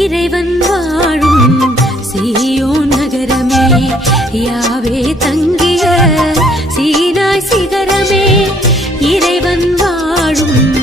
இறைவன் வாழும் சீயோன் நகரமே, யாவே தங்கிய சீனாய் சிகரமே, இறைவன் வாழும்